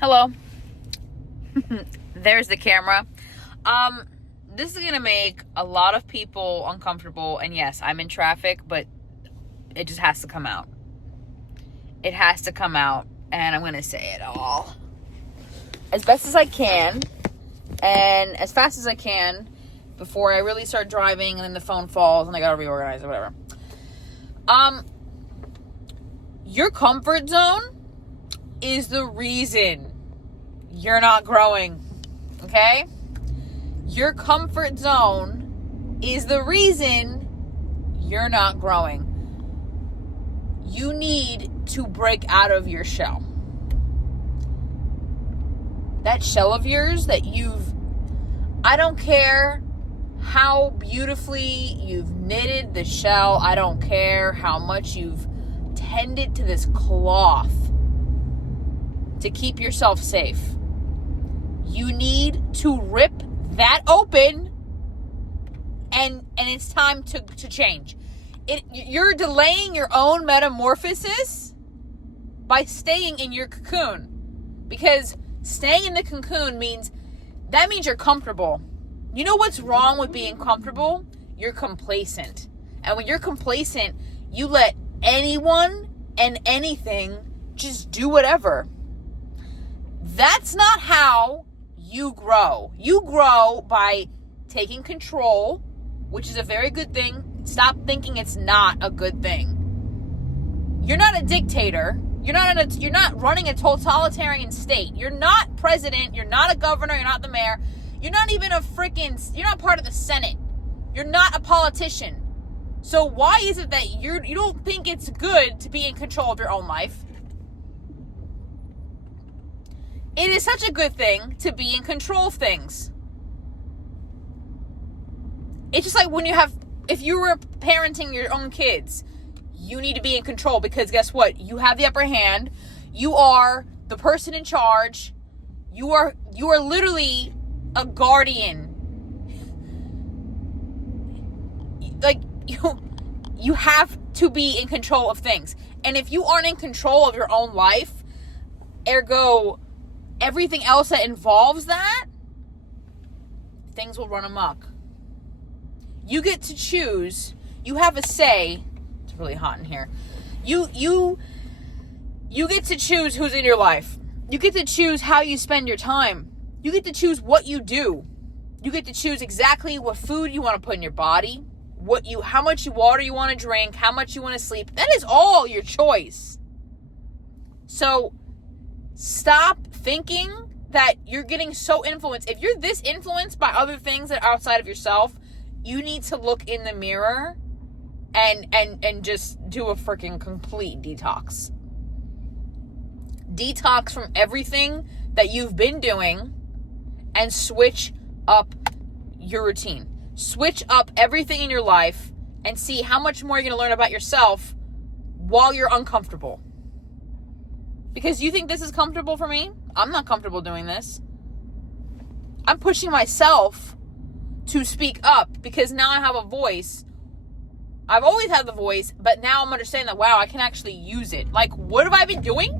Hello. There's the camera. This is gonna make a lot of people uncomfortable, and yes, I'm in traffic, but it just has to come out. It has to come out, and I'm gonna say it all as best as I can, and as fast as I can, before I really start driving, and then the phone falls, and I gotta reorganize or whatever. Your comfort zone is the reason you're not growing, okay? Your comfort zone is the reason you're not growing. You need to break out of your shell. That shell of yours that I don't care how beautifully you've knitted the shell. I don't care how much you've tended to this cloth to keep yourself safe. You need to rip that open, and it's time to change. You're delaying your own metamorphosis by staying in your cocoon, because staying in the cocoon means you're comfortable. You know what's wrong with being comfortable? You're complacent. And when you're complacent, you let anyone and anything just do whatever. That's not how you grow. You grow by taking control, which is a very good thing. Stop thinking it's not a good thing. You're not a dictator. You're not running a totalitarian state. You're not president. You're not a governor. You're not the mayor. You're not even you're not part of the Senate. You're not a politician. So why is it that you don't think it's good to be in control of your own life? It is such a good thing to be in control of things. It's just like if you were parenting your own kids, you need to be in control, because guess what? You have the upper hand. You are the person in charge. You are literally a guardian. Like, you have to be in control of things. And if you aren't in control of your own life, ergo everything else that involves that, things will run amok. You get to choose. You have a say. It's really hot in here. You get to choose who's in your life. You get to choose how you spend your time. You get to choose what you do. You get to choose exactly what food you want to put in your body, how much water you want to drink, how much you want to sleep. That is all your choice. So stop thinking that you're getting so influenced. If you're this influenced by other things that are outside of yourself, you need to look in the mirror and just do a freaking complete detox. Detox from everything that you've been doing and switch up your routine. Switch up everything in your life and see how much more you're going to learn about yourself while you're uncomfortable. Because you think this is comfortable for me? I'm not comfortable doing this. I'm pushing myself to speak up because now I have a voice. I've always had the voice, but now I'm understanding that, wow, I can actually use it. Like, what have I been doing?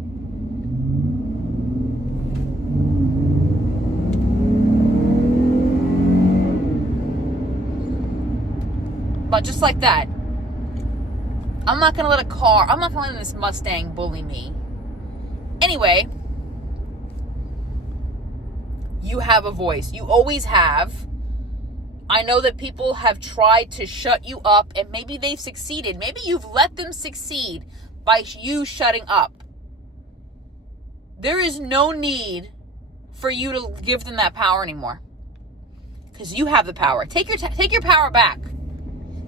But just like that, I'm not going to let this Mustang bully me. Anyway, you have a voice. You always have. I know that people have tried to shut you up, and maybe they've succeeded. Maybe you've let them succeed by you shutting up. There is no need for you to give them that power anymore, because you have the power. Take your power back.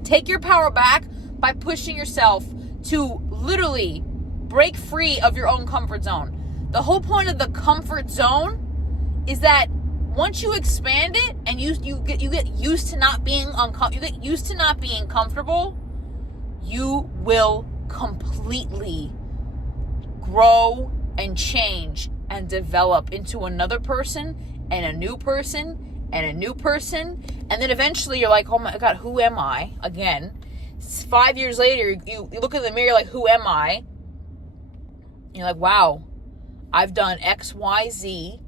Take your power back by pushing yourself to literally break free of your own comfort zone. The whole point of the comfort zone is that once you expand it and you get used to not being comfortable, you will completely grow and change and develop into another person and a new person and a new person. And then eventually you're like, oh my God, who am I? Again, 5 years later, you look in the mirror like, who am I? And you're like, wow, I've done XYZ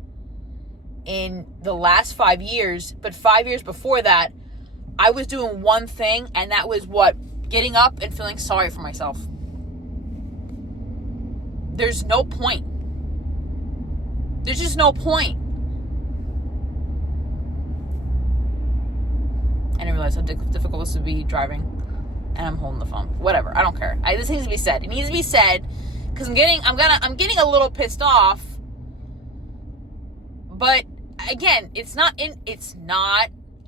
in the last 5 years, but 5 years before that, I was doing one thing, and that was what? Getting up and feeling sorry for myself. There's no point. There's just no point. I didn't realize how difficult this would be driving, and I'm holding the phone. Whatever, I don't care. This needs to be said. It needs to be said because I'm getting a little pissed off. But again, it's not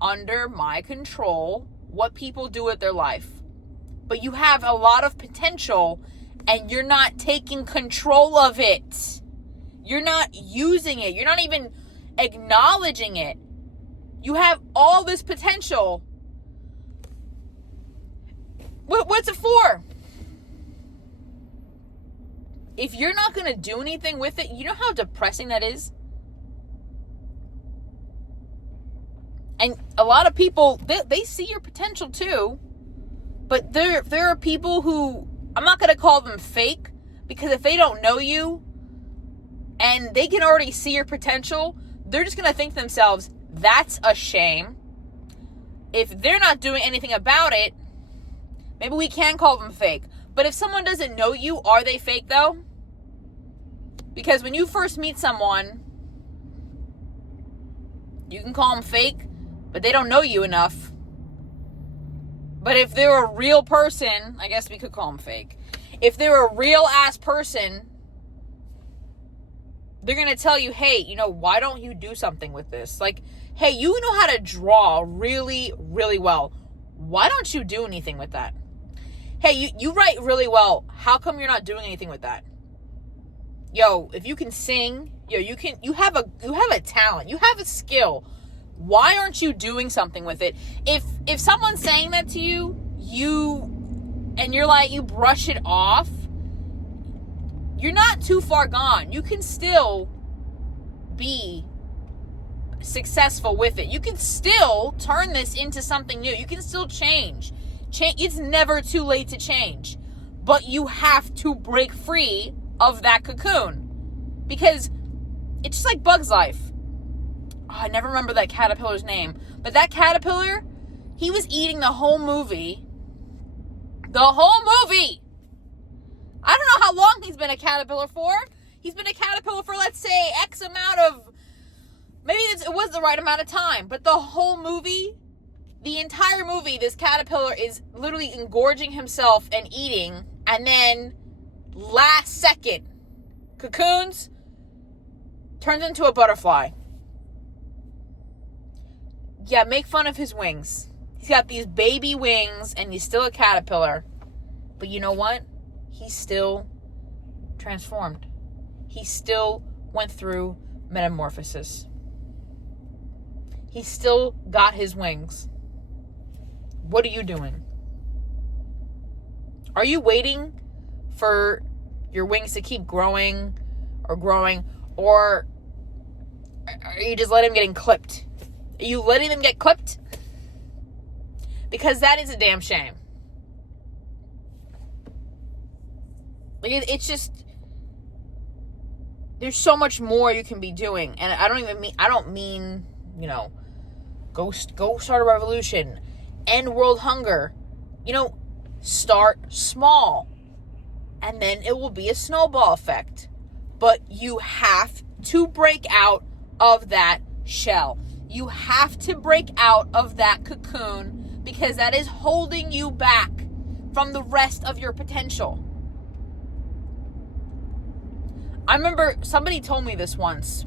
under my control what people do with their life. But you have a lot of potential, and you're not taking control of it. You're not using it. You're not even acknowledging it. You have all this potential. What's it for? If you're not going to do anything with it, you know how depressing that is? And a lot of people, they see your potential too. But there are people who, I'm not going to call them fake, because if they don't know you and they can already see your potential, they're just going to think to themselves, that's a shame. If they're not doing anything about it, maybe we can call them fake. But if someone doesn't know you, are they fake though? Because when you first meet someone, you can call them fake, but they don't know you enough. But if they're a real person, I guess we could call them fake. If they're a real ass person, they're going to tell you, hey, why don't you do something with this? Like, hey, you know how to draw really, really well. Why don't you do anything with that? Hey, you write really well. How come you're not doing anything with that? Yo, if you can sing, you have a talent. You have a skill. Why aren't you doing something with it? If someone's saying that to you, and you're like, you brush it off, you're not too far gone. You can still be successful with it. You can still turn this into something new. You can still change. It's never too late to change. But you have to break free of that cocoon. Because it's just like Bug's Life. Oh, I never remember that caterpillar's name. But that caterpillar, he was eating the whole movie. The whole movie! I don't know how long he's been a caterpillar for. He's been a caterpillar for, let's say, X amount of... Maybe it was the right amount of time. But the whole movie, the entire movie, this caterpillar is literally engorging himself and eating. And then, last second, cocoons, turns into a butterfly. Yeah, make fun of his wings. He's got these baby wings, and he's still a caterpillar. But you know what? He still transformed. He still went through metamorphosis. He still got his wings. What are you doing? Are you waiting for your wings to keep growing, or are you just letting them getting clipped? Are you letting them get clipped? Because that is a damn shame. Like, it's just, there's so much more you can be doing. And I don't mean, go start a revolution, end world hunger. Start small. And then it will be a snowball effect. But you have to break out of that shell. You have to break out of that cocoon, because that is holding you back from the rest of your potential. I remember somebody told me this once.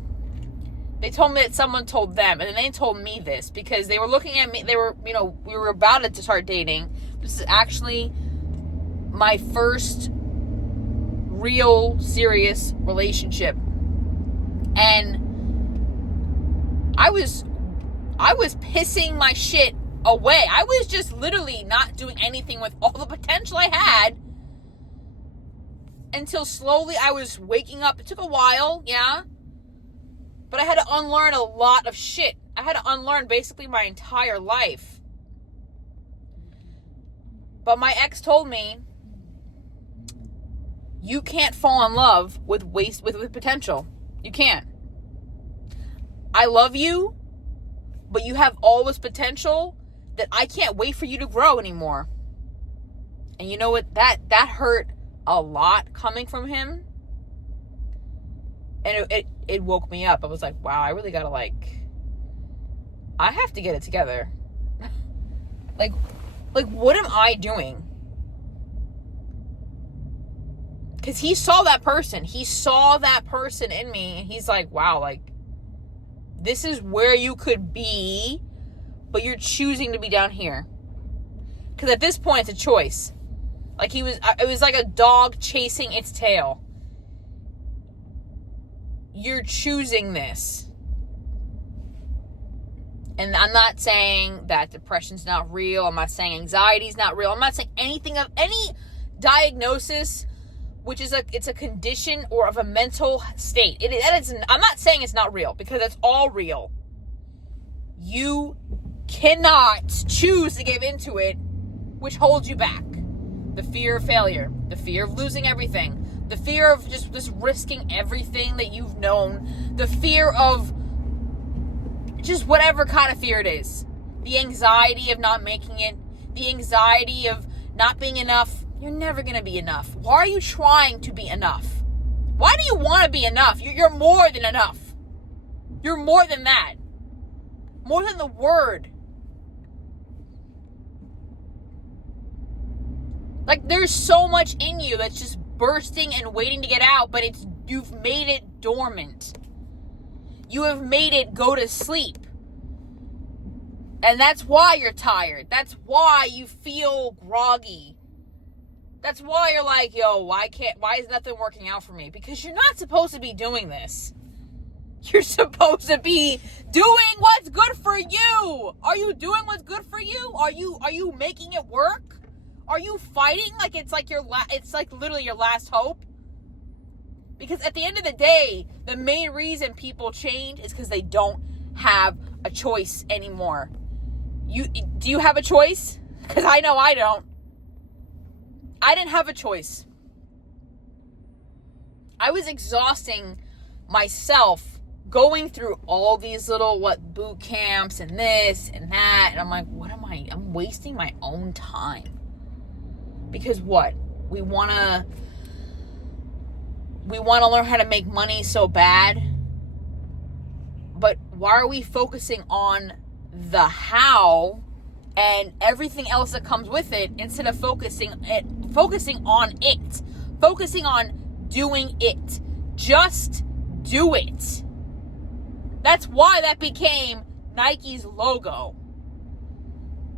They told me that someone told them, and then they told me this because they were looking at me. They were, we were about to start dating. This is actually my first real serious relationship. And I was pissing my shit away. I was just literally not doing anything with all the potential I had until slowly I was waking up. It took a while, yeah. But I had to unlearn a lot of shit. I had to unlearn basically my entire life. But my ex told me, You can't fall in love with potential. You can't. I love you, but you have all this potential that I can't wait for you to grow anymore. And you know what? That hurt a lot coming from him. And it woke me up. I was like, wow, I really gotta I have to get it together. like what am I doing? Because he saw that person. He saw that person in me. And he's like, wow, this is where you could be, but you're choosing to be down here. Because at this point, it's a choice. It was like a dog chasing its tail. You're choosing this. And I'm not saying that depression's not real. I'm not saying anxiety's not real. I'm not saying anything of any diagnosis, which is it's a condition or of a mental state. I'm not saying it's not real, because it's all real. You cannot choose to give into it, which holds you back. The fear of failure, the fear of losing everything, the fear of just risking everything that you've known, the fear of just whatever kind of fear it is, the anxiety of not making it, the anxiety of not being enough. You're never going to be enough. Why are you trying to be enough? Why do you want to be enough? You're more than enough. You're more than that. More than the word. There's so much in you that's just bursting and waiting to get out, but you've made it dormant. You have made it go to sleep. And that's why you're tired. That's why you feel groggy. That's why you're like, yo, why is nothing working out for me? Because you're not supposed to be doing this. You're supposed to be doing what's good for you. Are you doing what's good for you? Are you making it work? Are you fighting it's literally your last hope? Because at the end of the day, the main reason people change is because they don't have a choice anymore. Do you have a choice? Because I know I don't. I didn't have a choice. I was exhausting myself going through all these little boot camps and this and that, and I'm like, I'm wasting my own time. Because we want to learn how to make money so bad, but why are we focusing on the how and everything else that comes with it, instead of focusing on it, focusing on doing it? Just do it. That's why that became Nike's logo.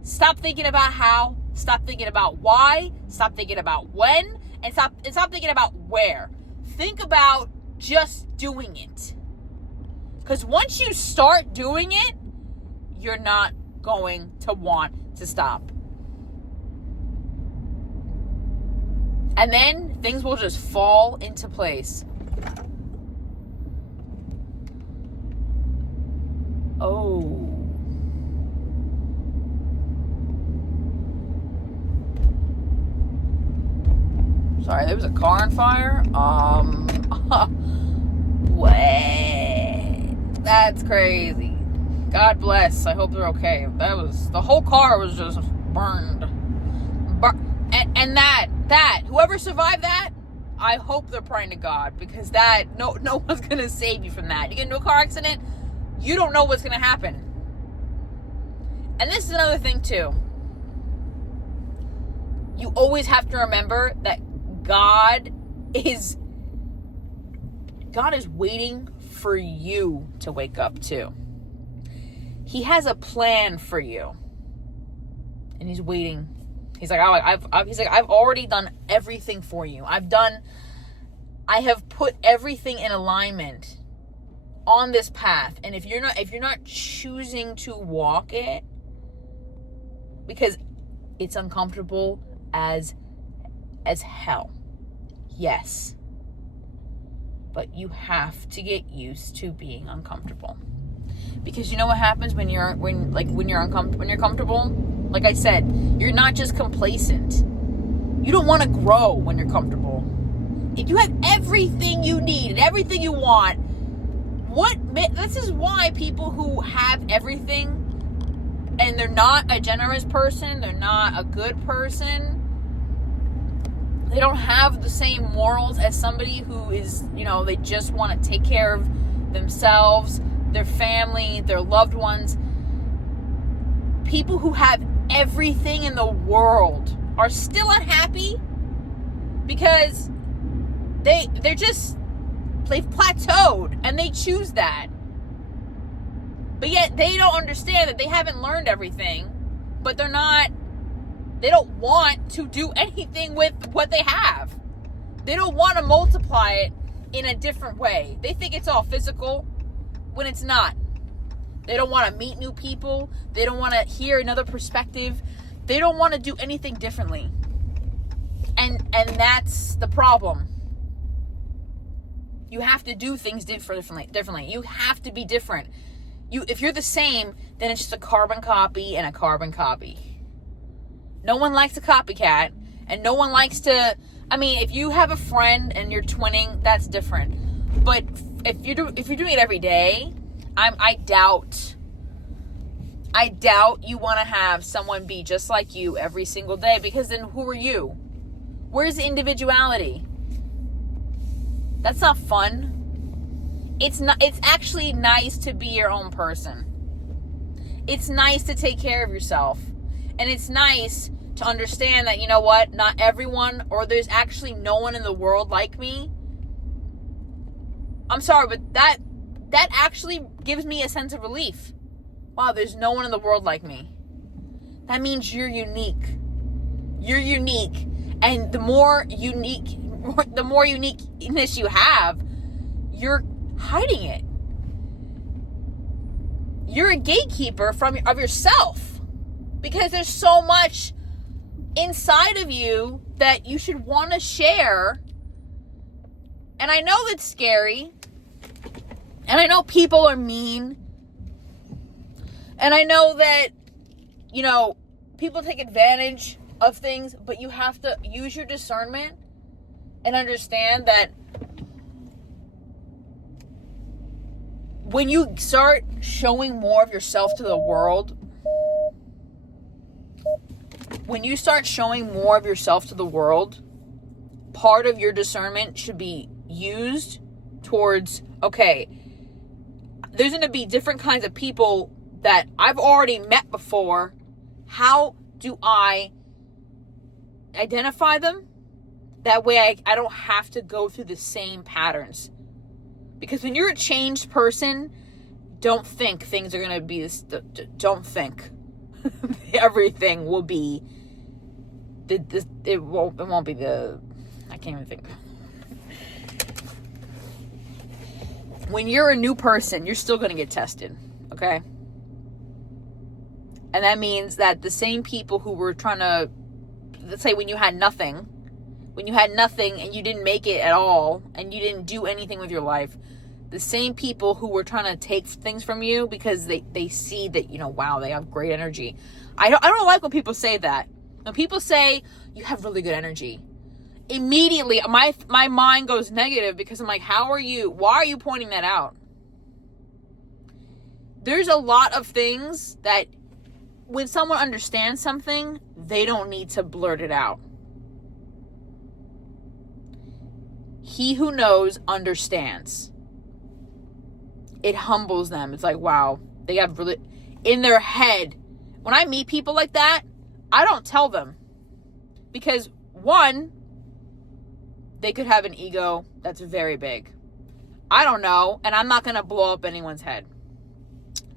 Stop thinking about how, stop thinking about why, stop thinking about when, and stop thinking about where. Think about just doing it. Because once you start doing it, you're not going to want to stop. And then things will just fall into place. Oh. Sorry, there was a car on fire. Wait. That's crazy. God bless. I hope they're okay. The whole car was just burned. And that, whoever survived that, I hope they're praying to God, because no one's going to save you from that. You get into a car accident, you don't know what's going to happen. And this is another thing too. You always have to remember that God is waiting for you to wake up too. He has a plan for you. And he's waiting. He's like, I've already done everything for you. I have put everything in alignment on this path. And if you're not choosing to walk it, because it's uncomfortable as hell. Yes. But you have to get used to being uncomfortable. Because you know what happens when you're comfortable? Like I said, you're not just complacent. You don't want to grow when you're comfortable. if you have everything you need and everything you want, this is why people who have everything and they're not a generous person, they're not a good person, they don't have the same morals as somebody who is, they just want to take care of themselves, their family, their loved ones. People who have everything in the world are still unhappy because they've plateaued and they choose that. But yet they don't understand that they haven't learned everything, but they don't want to do anything with what they have. They don't want to multiply it in a different way. They think it's all physical when it's not. They don't want to meet new people. They don't want to hear another perspective. They don't want to do anything differently. And that's the problem. You have to do things differently. You have to be different. If you're the same, then it's just a carbon copy and a carbon copy. No one likes a copycat, and no one likes to, if you have a friend and you're twinning, that's different. But if you're doing it every day, I doubt you want to have someone be just like you every single day, because then who are you? Where's the individuality? That's not fun. It's actually nice to be your own person. It's nice to take care of yourself. And it's nice to understand that, not everyone, or there's actually no one in the world like me. I'm sorry, but that actually gives me a sense of relief. Wow, there's no one in the world like me. That means you're unique. You're unique. And the more uniqueness you have, you're hiding it. You're a gatekeeper of yourself, because there's so much inside of you that you should want to share. And I know that's scary, and I know people are mean, and I know that people take advantage of things, but you have to use your discernment and understand that when you start showing more of yourself to the world, part of your discernment should be used towards, okay, there's going to be different kinds of people that I've already met before. How do I identify them? That way I don't have to go through the same patterns. Because when you're a changed person, don't think things are going to be this. Don't think everything will be. It won't be the. I can't even think. When you're a new person, you're still going to get tested. Okay? And that means that the same people who were trying to, let's say when you had nothing and you didn't make it at all, and you didn't do anything with your life, the same people who were trying to take things from you because they see that, wow, they have great energy. I don't like when people say that. When people say, you have really good energy, immediately my mind goes negative, because I'm like, why are you pointing that out? There's a lot of things that when someone understands something, they don't need to blurt it out. He who knows understands. It humbles them. It's like, wow, they have really, in their head. When I meet people like that, I don't tell them. Because one, they could have an ego that's very big. I don't know, and I'm not going to blow up anyone's head.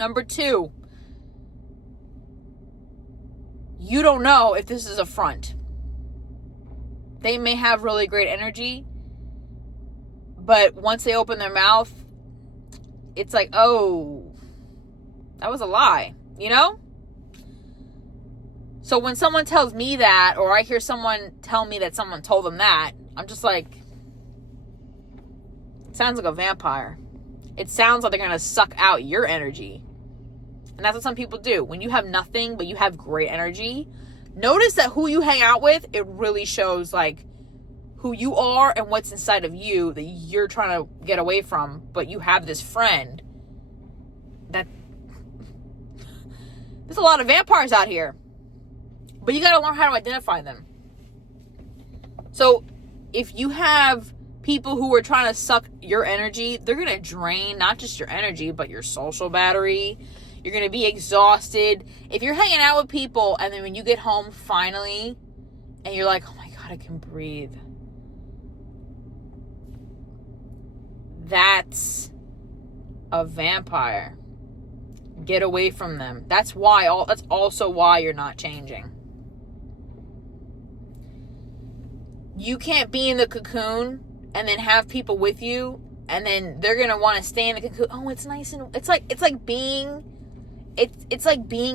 Number two, you don't know if this is a front. They may have really great energy, but once they open their mouth, it's like, oh, that was a lie, So when someone tells me that, or I hear someone tell me that someone told them that, I'm just like, it sounds like a vampire. It sounds like they're going to suck out your energy. And that's what some people do. When you have nothing, but you have great energy, notice that who you hang out with, it really shows, like, who you are and what's inside of you that you're trying to get away from, but you have this friend that there's a lot of vampires out here, but you got to learn how to identify them. So if you have people who are trying to suck your energy, they're going to drain not just your energy, but your social battery. You're going to be exhausted. If you're hanging out with people and then when you get home finally and you're like, oh my God, I can breathe. That's a vampire. Get away from them. That's also why you're not changing. You can't be in the cocoon and then have people with you and then they're going to want to stay in the cocoon. Oh, it's nice and it's like being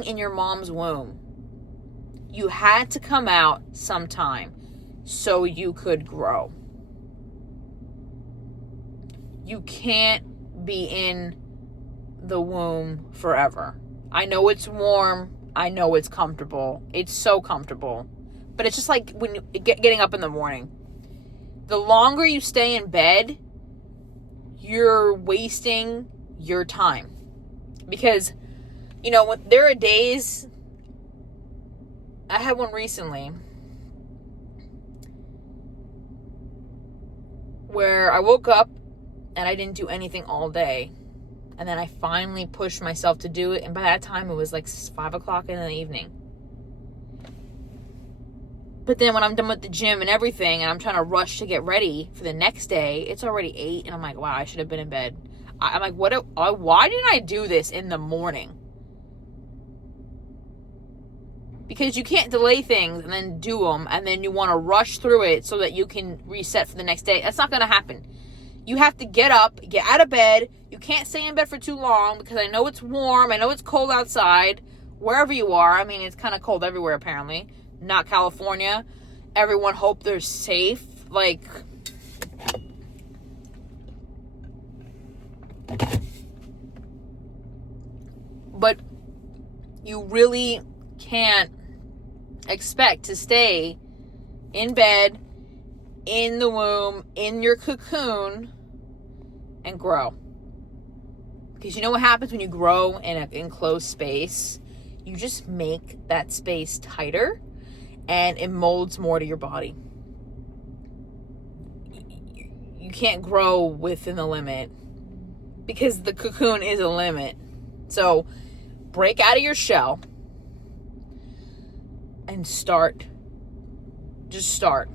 in your mom's womb. You had to come out sometime so you could grow. You can't be in the womb forever. I know it's warm. I know it's comfortable. It's so comfortable. But it's just like when you getting up in the morning. The longer you stay in bed, you're wasting your time. Because, when there are days, I had one recently where I woke up and I didn't do anything all day. And then I finally pushed myself to do it. And by that time, it was like 5 o'clock in the evening. But then when I'm done with the gym and everything, and I'm trying to rush to get ready for the next day, it's already 8. And I'm like, wow, I should have been in bed. I'm like, why didn't I do this in the morning? Because you can't delay things and then do them. And then you want to rush through it so that you can reset for the next day. That's not going to happen. You have to get up, get out of bed. You can't stay in bed for too long because I know it's warm. I know it's cold outside. Wherever you are. I mean, it's kind of cold everywhere apparently. Not California. Everyone hope they're safe. But you really can't expect to stay in bed, in the womb, in your cocoon, and grow. Because you know what happens when you grow in an enclosed space? You just make that space tighter and it molds more to your body. You can't grow within the limit because the cocoon is a limit. So break out of your shell and start. Just start.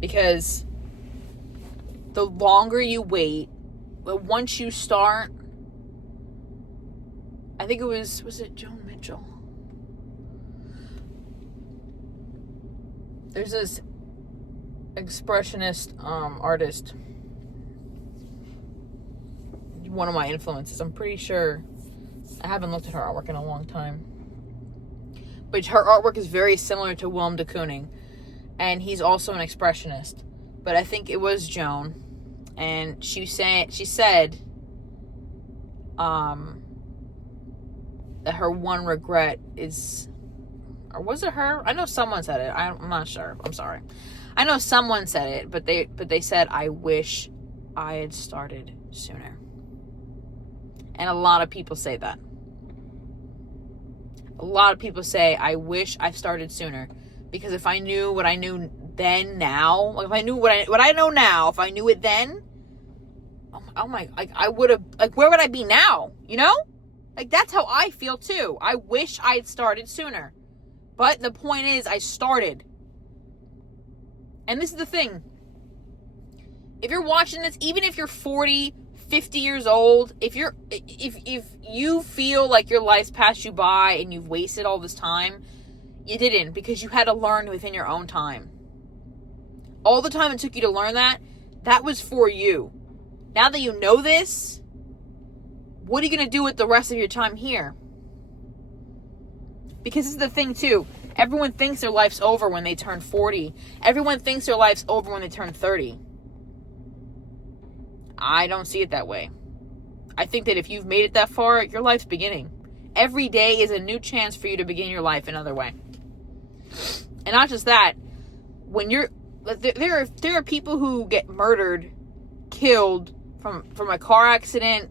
Because the longer you wait, but once you start, I think was it Joan Mitchell? There's this expressionist artist, one of my influences. I'm pretty sure, I haven't looked at her artwork in a long time, but her artwork is very similar to Willem de Kooning, and he's also an expressionist. But I think it was Joan, and she said that her one regret is, or was it her? I know someone said it. I'm not sure. I'm sorry. I know someone said it, but they said, I wish I had started sooner. And a lot of people say that. A lot of people say, I wish I started sooner. Because if I knew what I knew then now, like if I knew what I know now, if I knew it then, oh my, like I would have, like where would I be now? Like that's how I feel too. I wish I had started sooner. But the point is, I started. And this is the thing. If you're watching this, even if you're 40, 50 years old, if you feel like your life's passed you by and you've wasted all this time, you didn't, because you had to learn within your own time. All the time it took you to learn that was for you. Now that you know this, what are you going to do with the rest of your time here? Because this is the thing too. Everyone thinks their life's over when they turn 40. Everyone thinks their life's over when they turn 30. I don't see it that way. I think that if you've made it that far, your life's beginning. Every day is a new chance for you to begin your life another way. And not just that, when you're, there are people who get murdered, killed from a car accident,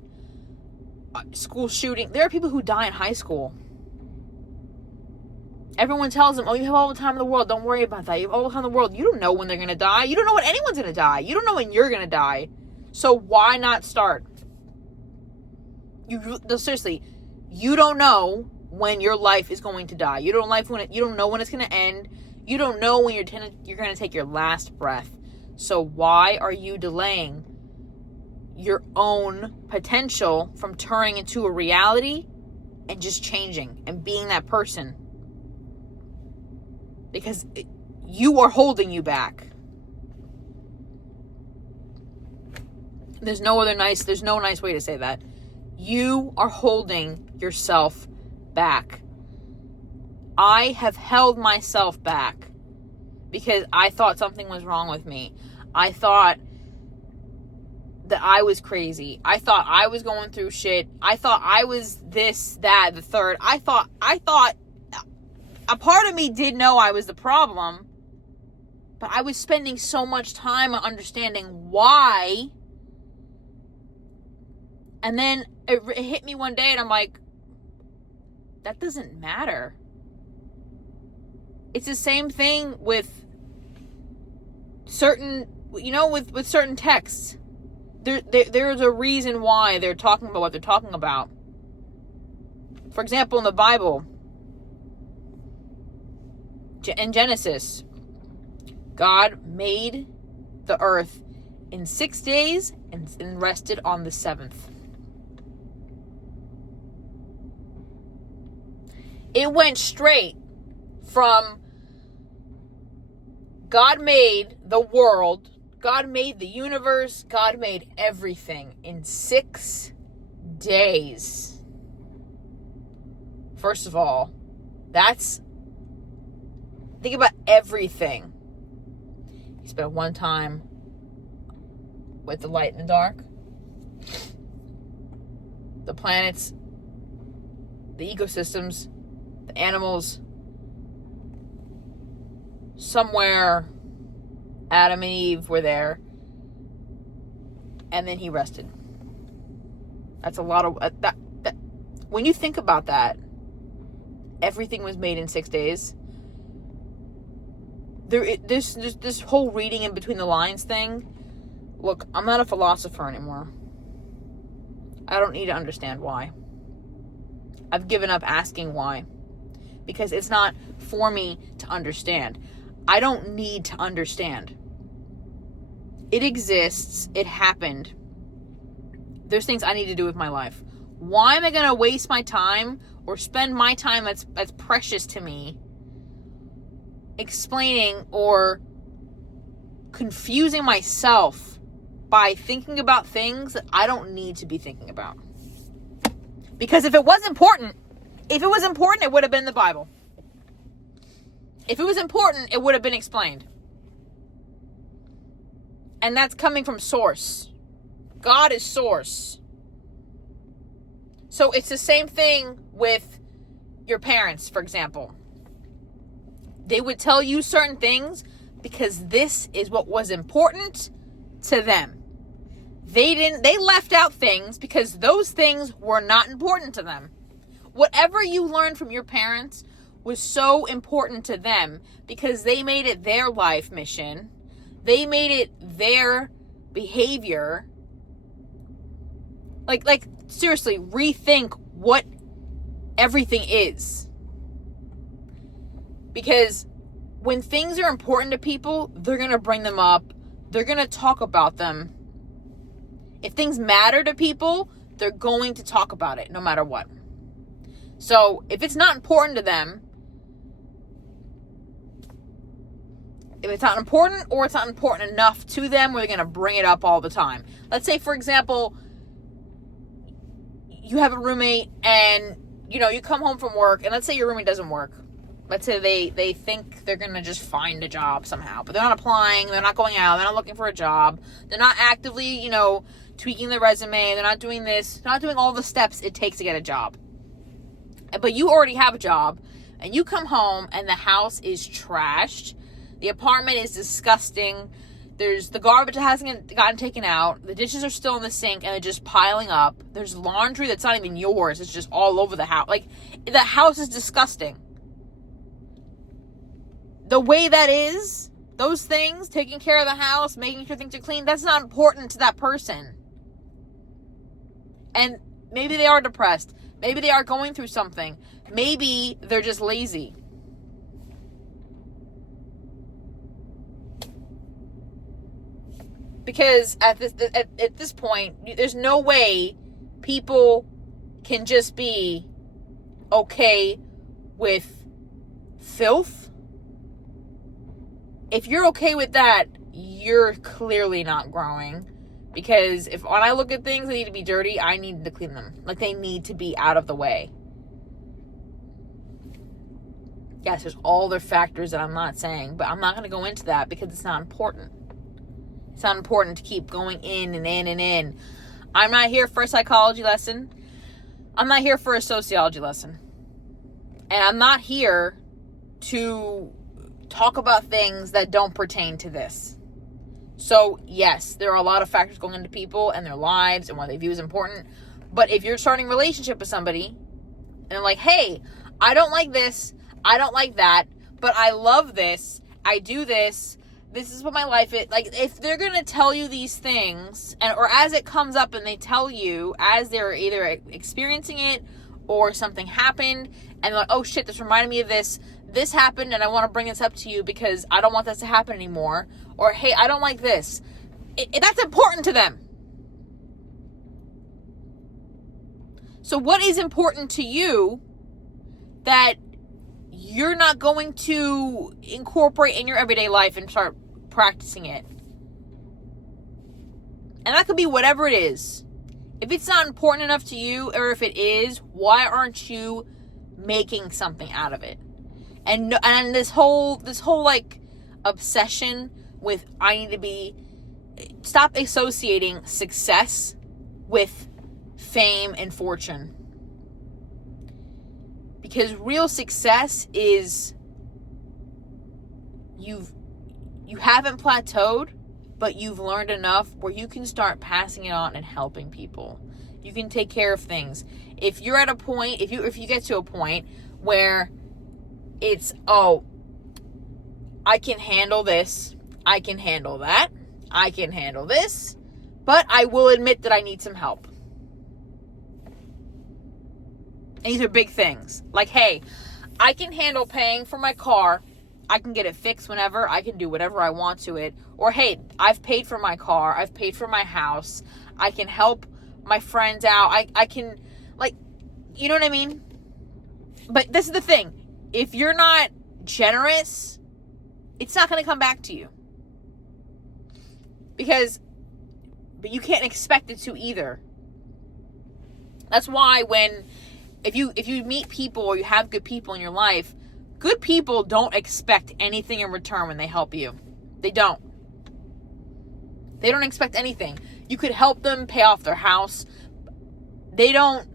school shooting. There are people who die in high school. Everyone tells them, oh, you have all the time in the world. Don't worry about that. You have all the time in the world. You don't know when they're going to die. You don't know when anyone's going to die. You don't know when you're going to die. So why not start? Seriously, you don't know when your life is going to die. You don't know when it's going to end. You don't know when you're going to take your last breath. So why are you delaying your own potential from turning into a reality and just changing and being that person? Because you are holding you back. There's no nice way to say that. You are holding yourself back. I have held myself back because I thought something was wrong with me. I thought that I was crazy. I thought I was going through shit. I thought I was this, that, the third. I thought a part of me did know I was the problem, but I was spending so much time on understanding why. And then it hit me one day and I'm like, that doesn't matter. It's the same thing with certain, with certain texts. There's a reason why they're talking about what they're talking about. For example, in the Bible, in Genesis, God made the earth in 6 days and rested on the seventh. It went straight from God made the world, God made the universe, God made everything in 6 days. First of all, think about everything. He spent one time with the light and the dark, the planets, the ecosystems, the animals. Somewhere Adam and Eve were there, and then he rested. That's a lot of that. When you think about that, everything was made in 6 days. This whole reading in between the lines thing. Look, I'm not a philosopher anymore. I don't need to understand why. I've given up asking why, because it's not for me to understand. I don't need to understand. It exists. It happened. There's things I need to do with my life. Why am I going to waste my time or spend my time that's precious to me explaining or confusing myself by thinking about things that I don't need to be thinking about? Because if it was important, it would have been the Bible. If it was important, it would have been explained. And that's coming from source. God is source. So it's the same thing with your parents, for example. They would tell you certain things because this is what was important to them. They left out things because those things were not important to them. Whatever you learned from your parents was so important to them because they made it their life mission. They made it their behavior. Like seriously, rethink what everything is. Because when things are important to people, they're going to bring them up. They're going to talk about them. If things matter to people, they're going to talk about it no matter what. So if it's not important to them, if it's not important or it's not important enough to them, where they're going to bring it up all the time. Let's say, for example, you have a roommate and, you come home from work and let's say your roommate doesn't work. Let's say they think they're going to just find a job somehow, but they're not applying, they're not going out, they're not looking for a job, they're not actively, tweaking their resume, they're not doing this, they're not doing all the steps it takes to get a job. But you already have a job, and you come home and the house is trashed, The apartment is disgusting. There's the garbage that hasn't gotten taken out. The dishes are still in the sink and they're just piling up. There's laundry that's not even yours. It's just all over the house. Like, the house is disgusting. The way that is, those things, taking care of the house, making sure things are clean, that's not important to that person. And maybe they are depressed. Maybe they are going through something. Maybe they're just lazy. Because at this point, there's no way people can just be okay with filth. If you're okay with that, you're clearly not growing. Because when I look at things that need to be dirty, I need to clean them. Like, they need to be out of the way. Yes, there's all other factors that I'm not saying, but I'm not going to go into that because it's not important. It's not important to keep going in and in and in. I'm not here for a psychology lesson. I'm not here for a sociology lesson. And I'm not here to talk about things that don't pertain to this. So, yes, there are a lot of factors going into people and their lives and what they view as important. But if you're starting a relationship with somebody and they're like, hey, I don't like this, I don't like that, but I love this, I do this, this is what my life is. Like, if they're going to tell you these things, or as it comes up and they tell you, as they're either experiencing it or something happened, and they're like, oh shit, this reminded me of this happened, and I want to bring this up to you because I don't want this to happen anymore. Or, hey, I don't like this. That's important to them. So what is important to you that you're not going to incorporate in your everyday life and start practicing it? And that could be whatever it is. If it's not important enough to you, or if it is, why aren't you making something out of it? And this whole like obsession with stop associating success with fame and fortune. Because real success is you haven't plateaued, but you've learned enough where you can start passing it on and helping people. You can take care of things. If you're at a point, if you get to a point where it's, oh, I can handle this, I can handle that, I can handle this, but I will admit that I need some help. And these are big things. Like, hey, I can handle paying for my car. I can get it fixed whenever. I can do whatever I want to it. Or, hey, I've paid for my car. I've paid for my house. I can help my friends out. I can, like, you know what I mean? But this is the thing. If you're not generous, it's not going to come back to you. But you can't expect it to either. That's why if you meet people or you have good people in your life, good people don't expect anything in return when they help you. They don't. They don't expect anything. You could help them pay off their house. They don't.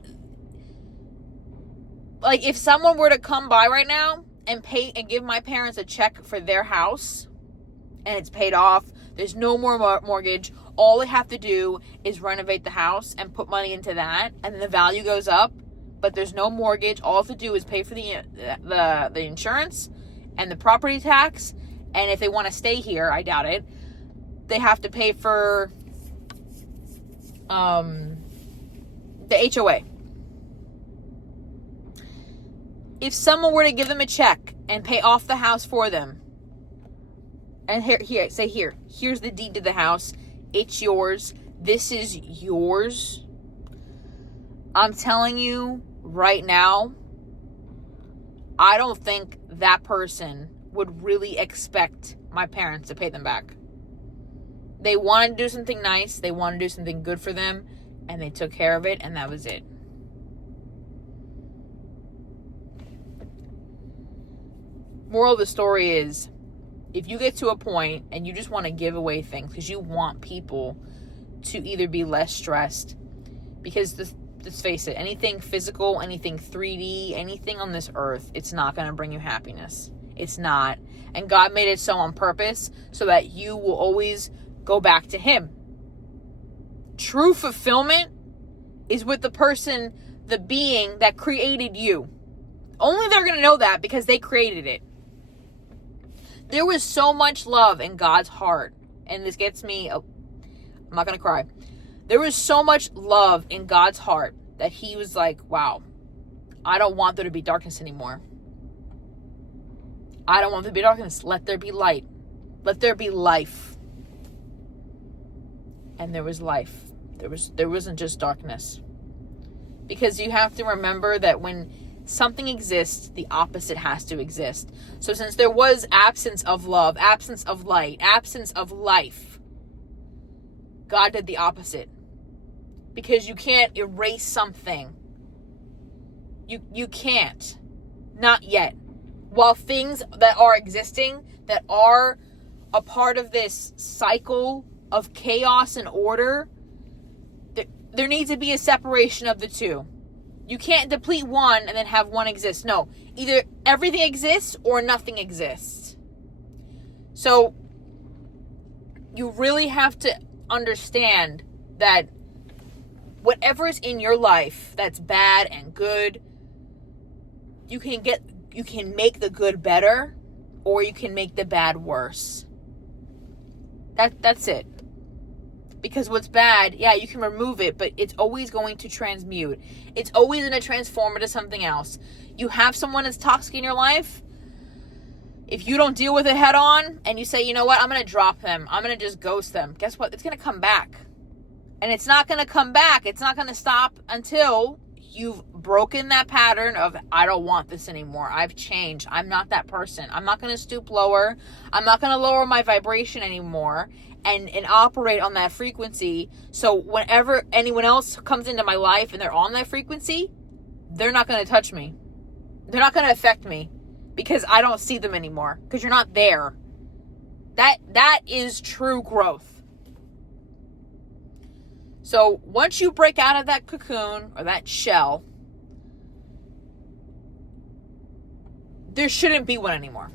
Like, if someone were to come by right now and pay and give my parents a check for their house and it's paid off, there's no more mortgage, all they have to do is renovate the house and put money into that, and then the value goes up, but there's no mortgage. All they have to do is pay for the insurance and the property tax, and if they want to stay here, I doubt it, they have to pay for the HOA. If someone were to give them a check and pay off the house for them, and here's the deed to the house, it's yours, this is yours, I'm telling you right now, I don't think that person would really expect my parents to pay them back. They wanted to do something nice, they wanted to do something good for them, and they took care of it, and that was it. Moral of the story is, if you get to a point and you just want to give away things because you want people to either be less stressed, because let's face it, anything physical, anything 3D, anything on this earth, it's not going to bring you happiness. It's not. And God made it so on purpose so that you will always go back to him. True fulfillment is with the person, the being that created you. Only they're going to know that because they created it. There was so much love in God's heart. And this gets me, I'm not going to cry. There was so much love in God's heart that he was like, wow, I don't want there to be darkness anymore. I don't want there to be darkness. Let there be light. Let there be life. And there was life. There wasn't just darkness. Because you have to remember that when something exists, the opposite has to exist. So since there was absence of love, absence of light, absence of life, God did the opposite. Because you can't erase something. You can't. Not yet. While things that are existing, that are a part of this cycle of chaos and order, there needs to be a separation of the two. You can't deplete one and then have one exist. No, either everything exists or nothing exists. So you really have to understand that whatever's in your life that's bad and good, you can make the good better, or you can make the bad worse. That's it. Because what's bad, yeah, you can remove it, but it's always going to transmute. It's always going to transform into something else. You have someone that's toxic in your life. If you don't deal with it head on and you say, you know what, I'm going to drop them. I'm going to just ghost them. Guess what? It's going to come back. And it's not going to come back. It's not going to stop until you've broken that pattern of, I don't want this anymore. I've changed. I'm not that person. I'm not going to stoop lower. I'm not going to lower my vibration anymore and operate on that frequency. So whenever anyone else comes into my life and they're on that frequency, they're not going to touch me. They're not going to affect me because I don't see them anymore because you're not there. That is true growth. So once you break out of that cocoon or that shell, there shouldn't be one anymore.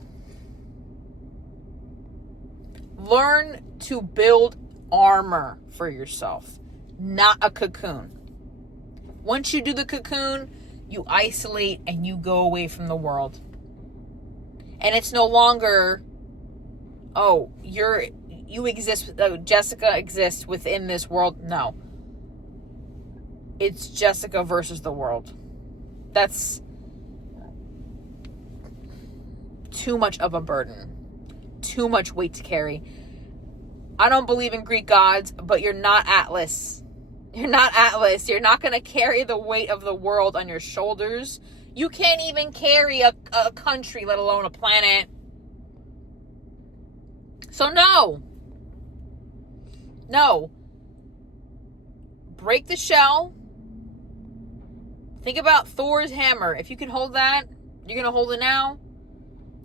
Learn to build armor for yourself, not a cocoon. Once you do the cocoon, you isolate and you go away from the world. And it's no longer, oh, you exist, Jessica exists within this world. No. It's Jessica versus the world. That's too much of a burden. Too much weight to carry. I don't believe in Greek gods, but you're not Atlas. You're not Atlas. You're not going to carry the weight of the world on your shoulders. You can't even carry a country, let alone a planet. So no. Break the shell. Think about Thor's hammer. If you can hold that, you're going to hold it now.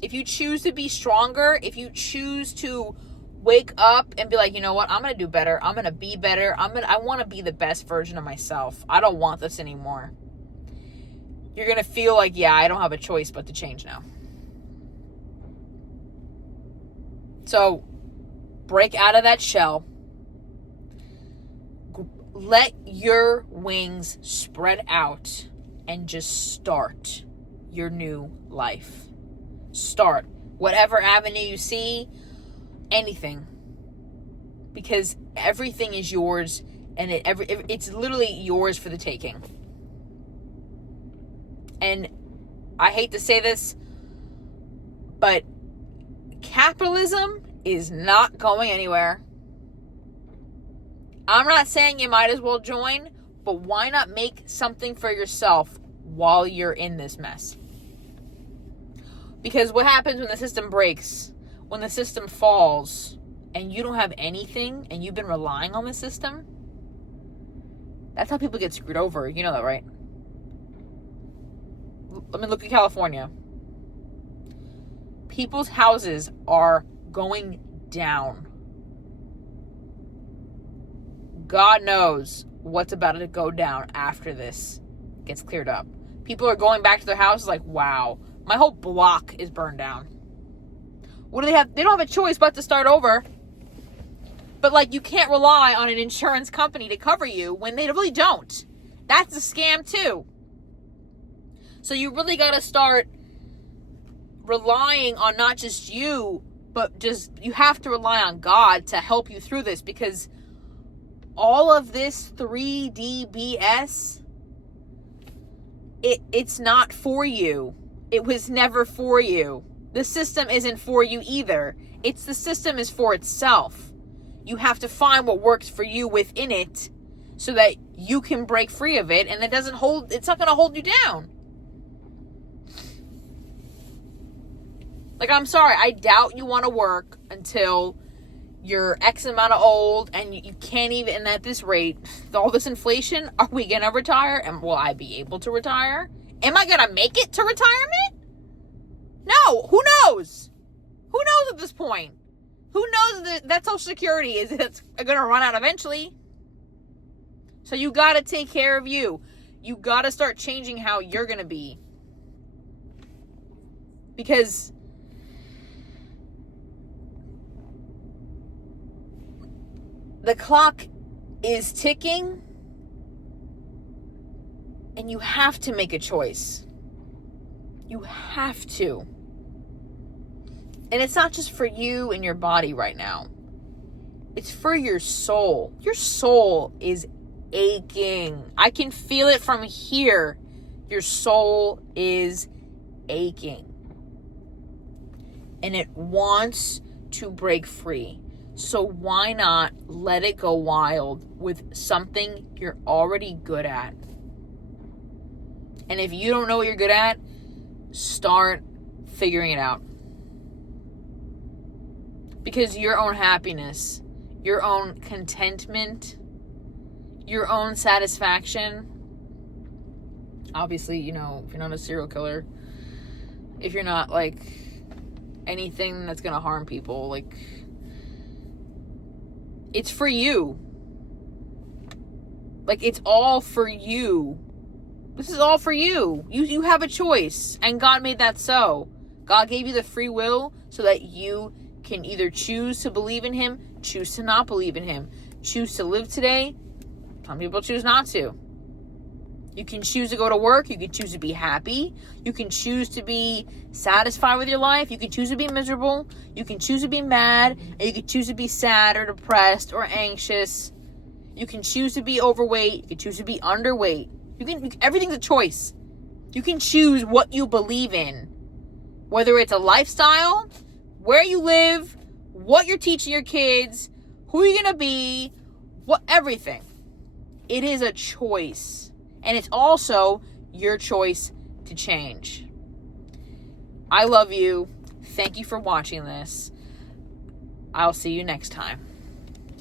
If you choose to be stronger, if you choose to wake up and be like, you know what, I'm going to do better. I'm going to be better. I want to be the best version of myself. I don't want this anymore. You're going to feel like, yeah, I don't have a choice but to change now. So break out of that shell. Let your wings spread out and just start your new life. Start whatever avenue you see, anything, because everything is yours, and it's literally yours for the taking. And I hate to say this, but capitalism is not going anywhere. I'm not saying you might as well join, but why not make something for yourself while you're in this mess? Because what happens when the system breaks, when the system falls, and you don't have anything, and you've been relying on the system? That's how people get screwed over. You know that, right? I mean, look at California. People's houses are going down. God knows what's about to go down after this gets cleared up. People are going back to their houses like, wow, my whole block is burned down. What do they have? They don't have a choice but to start over. But, like, you can't rely on an insurance company to cover you when they really don't. That's a scam, too. So you really got to start relying on not just you, but just, you have to rely on God to help you through this, because all of this 3D BS, it's not for you. It was never for you. The system isn't for you either. The system is for itself. You have to find what works for you within it so that you can break free of it, and it's not going to hold you down. Like, I'm sorry, I doubt you want to work until you're X amount of old, and you can't even, and at this rate, all this inflation, are we going to retire? And will I be able to retire? Am I going to make it to retirement? No, who knows? Who knows at this point? Who knows that Social Security it's going to run out eventually? So you got to take care of you. You got to start changing how you're going to be. Because the clock is ticking, and you have to make a choice. You have to. And it's not just for you and your body right now. It's for your soul. Your soul is aching. I can feel it from here. Your soul is aching. And it wants to break free. So why not let it go wild with something you're already good at? And if you don't know what you're good at, start figuring it out. Because your own happiness, your own contentment, your own satisfaction, obviously, if you're not a serial killer, if you're not, like, anything that's going to harm people, like, it's for you. Like, it's all for you. This is all for you. You have a choice, and God made that so. God gave you the free will so that you can either choose to believe in Him, choose to not believe in Him, choose to live today. Some people choose not to. You can choose to go to work. You can choose to be happy. You can choose to be satisfied with your life. You can choose to be miserable. You can choose to be mad. And you can choose to be sad or depressed or anxious. You can choose to be overweight. You can choose to be underweight. Everything's a choice. You can choose what you believe in. Whether it's a lifestyle, where you live, what you're teaching your kids, who you're going to be, everything. It is a choice. And it's also your choice to change. I love you. Thank you for watching this. I'll see you next time.